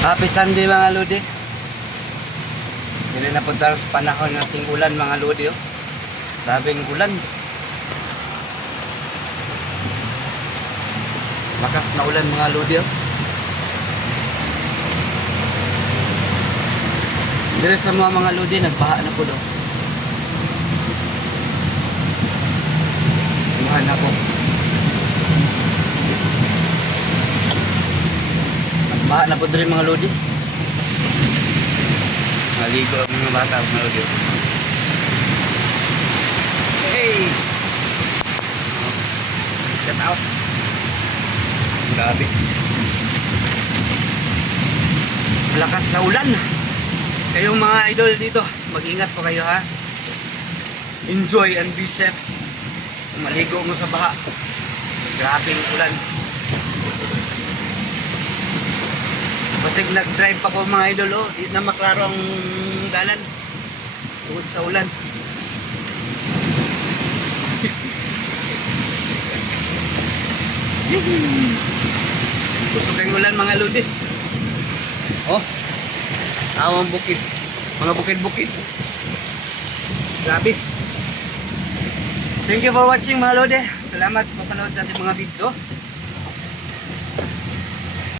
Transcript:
Happy Sunday mga Lodi. Hindi na punta sa panahon ng ating ulan mga Lodi. Oh. Labing ulan. Lakas na ulan mga Lodi. Oh. Dito sa mga Lodi, nagbaha na po do. Nagbaha na po. Nagbaha na po dito mga Lodi. Maligo ang mga bata mga Lodi. Hey! Get out! Grabe. Lakas na ulan. Kayong mga idol dito, mag-ingat po kayo ha. Enjoy and be safe. Maligo mo sa baha. Grabing ulan. Basig nag-drive pa ko mga idol, oh. Di na maklaro ang dalan. Tungkol sa ulan. Gusto kayong ulan mga Lodi. Oh. Awang bukid. Mga bukid-bukid. Grabe. Thank you for watching mga Lodi. Salamat sa papanood sa ating mga video.